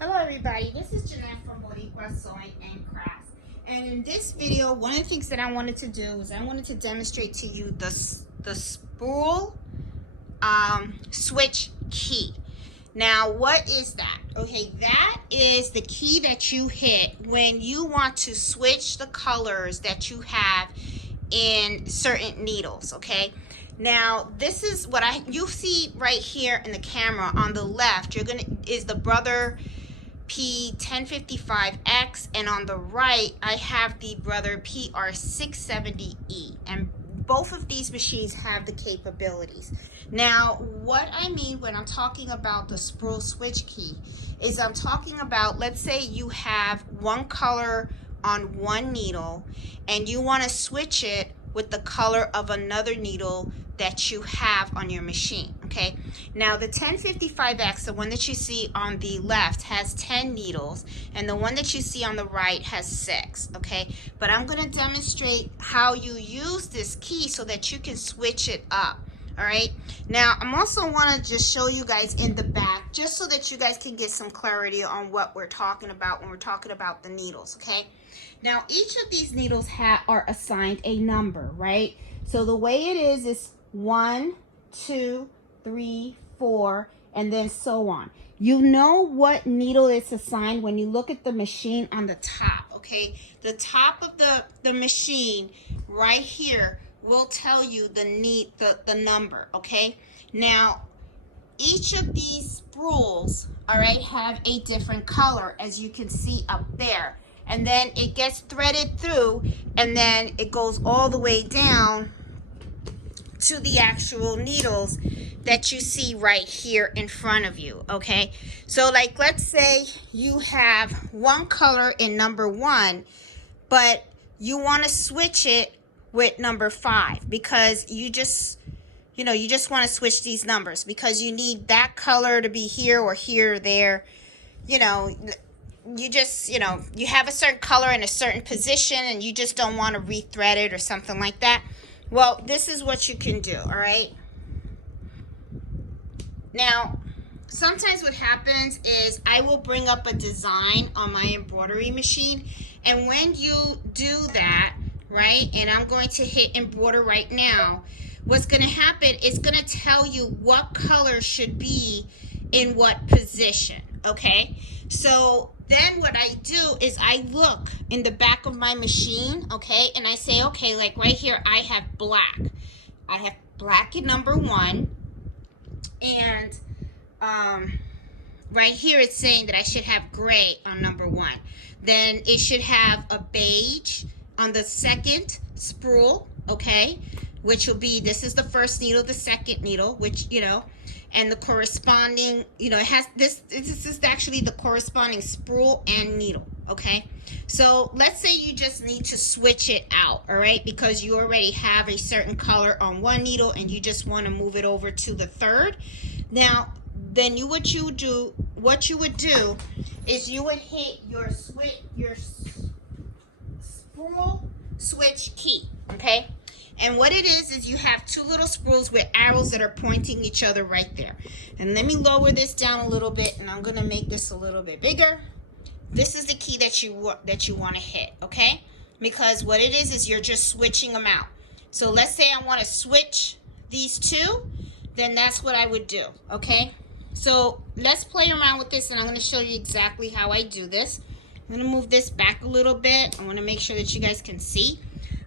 Hello everybody, this is Jeanette from Boricua Sewing and Crafts. And in this video, one of the things that I wanted to do is I wanted to demonstrate to you the spool switch key. Now, what is that? Okay, that is the key that you hit when you want to switch the colors that you have in certain needles, okay? Now, this is what you see right here in the camera on the left. Is the Brother P1055X, and on the right I have the Brother PR670e, and both of these machines have the capabilities. Now, what I mean when I'm talking about the spool switch key is I'm talking about, let's say you have one color on one needle and you want to switch it with the color of another needle that you have on your machine. Okay, now the 1055X, the one that you see on the left, has 10 needles, and the one that you see on the right has 6. Okay, but I'm going to demonstrate how you use this key so that you can switch it up. All right, now I'm also want to just show you guys in the back, just so that you guys can get some clarity on what we're talking about when we're talking about the needles. Okay, now each of these needles are assigned a number, right? So the way it is 1, 2, 3, 4, and then so on. You know what needle it's assigned when you look at the machine on the top. Okay, the top of the machine right here will tell you the number. Okay, now each of these spools, all right, have a different color, as you can see up there, and then it gets threaded through, and then it goes all the way down to the actual needles that you see right here in front of you. Okay, so like, let's say you have one color in number 1, but you want to switch it with number 5 because you just want to switch these numbers because you need that color to be here or here or there. You have a certain color in a certain position and you just don't want to rethread it or something like that. Well, this is what you can do. All right, now sometimes what happens is I will bring up a design on my embroidery machine, and when you do that, right, and I'm going to hit embroider right now, what's going to happen is going to tell you what color should be in what position. Okay, so then what I do is I look in the back of my machine, okay, and I say, okay, like right here I have black. I have black in number 1, and right here it's saying that I should have gray on number 1. Then it should have a beige on the second spool, okay, which will be, this is the first needle, the second needle, which, and the corresponding, it has this is actually the corresponding spool and needle. Okay, so let's say you just need to switch it out, all right, because you already have a certain color on one needle and you just want to move it over to the third. Now then what you would do is you would hit your spool switch key. Okay, and what it is you have 2 little spools with arrows that are pointing each other right there. And let me lower this down a little bit, and I'm going to make this a little bit bigger. This is the key that you want to hit, okay? Because what it is you're just switching them out. So let's say I want to switch these 2, then that's what I would do, okay? So let's play around with this, and I'm going to show you exactly how I do this. I'm going to move this back a little bit. I want to make sure that you guys can see.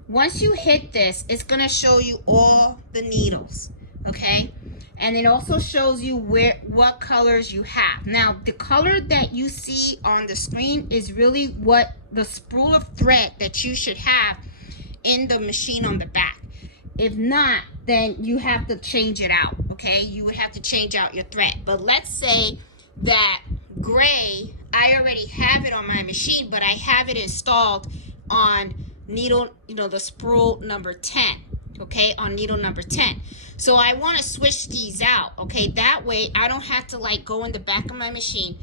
Once you hit this, it's going to show you all the needles, okay? And it also shows you what colors you have. Now, the color that you see on the screen is really what the spool of thread that you should have in the machine on the back. If not, then you have to change it out, okay? You would have to change out your thread. But let's say that gray, I already have it on my machine, but I have it installed on needle, the spool number 10, okay, on needle number 10. So I want to switch these out, okay? That way I don't have to like go in the back of my machine,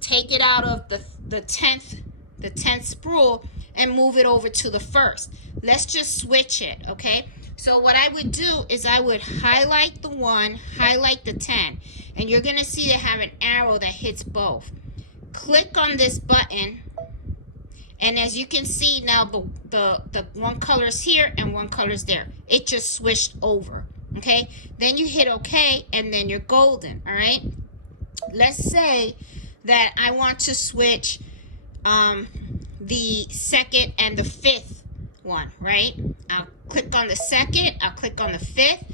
take it out of the 10th spool and move it over to the first. Let's just switch it, okay? So what I would do is I would highlight the 1, highlight the 10, and you're going to see they have an arrow that hits both. click on this button, and as you can see now, the one color is here and one color is there. It just switched over. Okay, then you hit OK, and then you're golden. All right, let's say that I want to switch the second and the fifth one, right? I'll click on the second, I'll click on the fifth.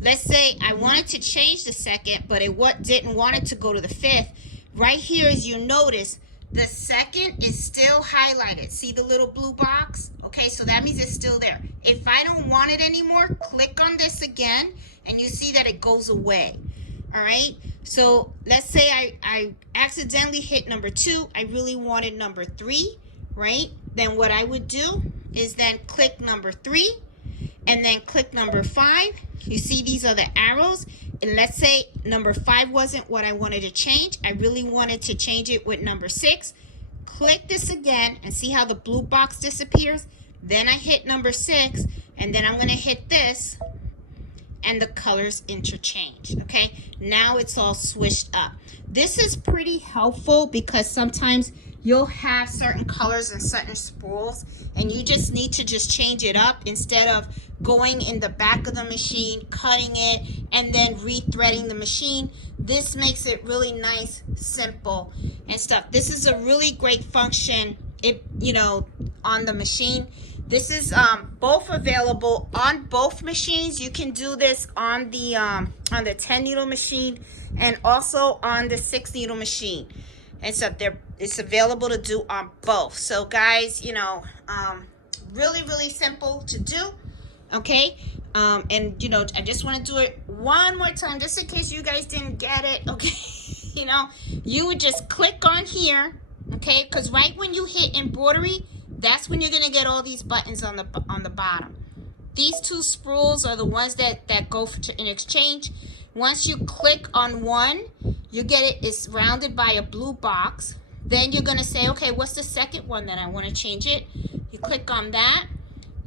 Let's say I wanted to change the second, but it didn't want it to go to the fifth. Right here, as you notice, the second is still highlighted. See the little blue box? Okay, so that means it's still there. If I don't want it anymore, click on this again, and you see that it goes away. All right, so let's say I accidentally hit number 2. I really wanted number 3, right? Then what I would do is then click number 3 and then click number 5. You see these are the arrows, and let's say number 5 wasn't what I wanted to change. I really wanted to change it with number 6. Click this again and see how the blue box disappears. Then I hit number 6, and then I'm going to hit this, and the colors interchange. Okay, now it's all switched up. This is pretty helpful because sometimes you'll have certain colors and certain spools, and you just need to just change it up instead of going in the back of the machine, cutting it, and then rethreading the machine. This makes it really nice, simple, and stuff. This is a really great function, on the machine. This is both available on both machines. You can do this on the 10 needle machine and also on the 6 needle machine. And so it's available to do on both. So guys, really, really simple to do. Okay. And I just want to do it one more time just in case you guys didn't get it. Okay. You would just click on here. Okay. Because right when you hit embroidery, that's when you're going to get all these buttons on the bottom. These 2 spools are the ones that go in exchange. Once you click on one, you get it. It's rounded by a blue box. Then you're going to say, okay, what's the second one that I want to change it? You click on that.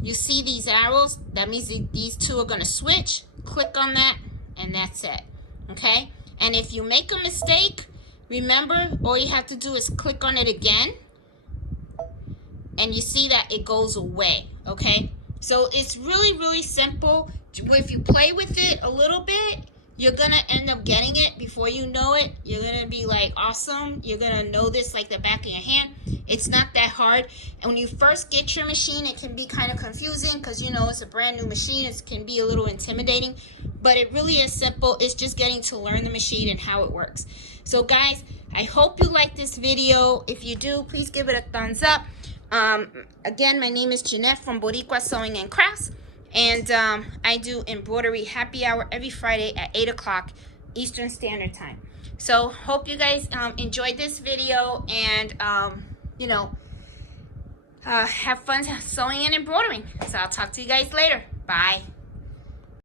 You see these arrows. That means these 2 are going to switch. Click on that, and that's it. Okay? And if you make a mistake, remember, all you have to do is click on it again. And you see that it goes away, okay? So it's really, really simple. If you play with it a little bit, you're going to end up getting it. Before you know it, you're going to be like, awesome. You're going to know this like the back of your hand. It's not that hard. And when you first get your machine, it can be kind of confusing because, it's a brand new machine. It can be a little intimidating. But it really is simple. It's just getting to learn the machine and how it works. So, guys, I hope you like this video. If you do, please give it a thumbs up. Again, my name is Jeanette from Boricua Sewing and Crafts, and I do embroidery happy hour every Friday at 8 o'clock Eastern Standard Time. So hope you guys enjoyed this video and have fun sewing and embroidering. So I'll talk to you guys later. Bye.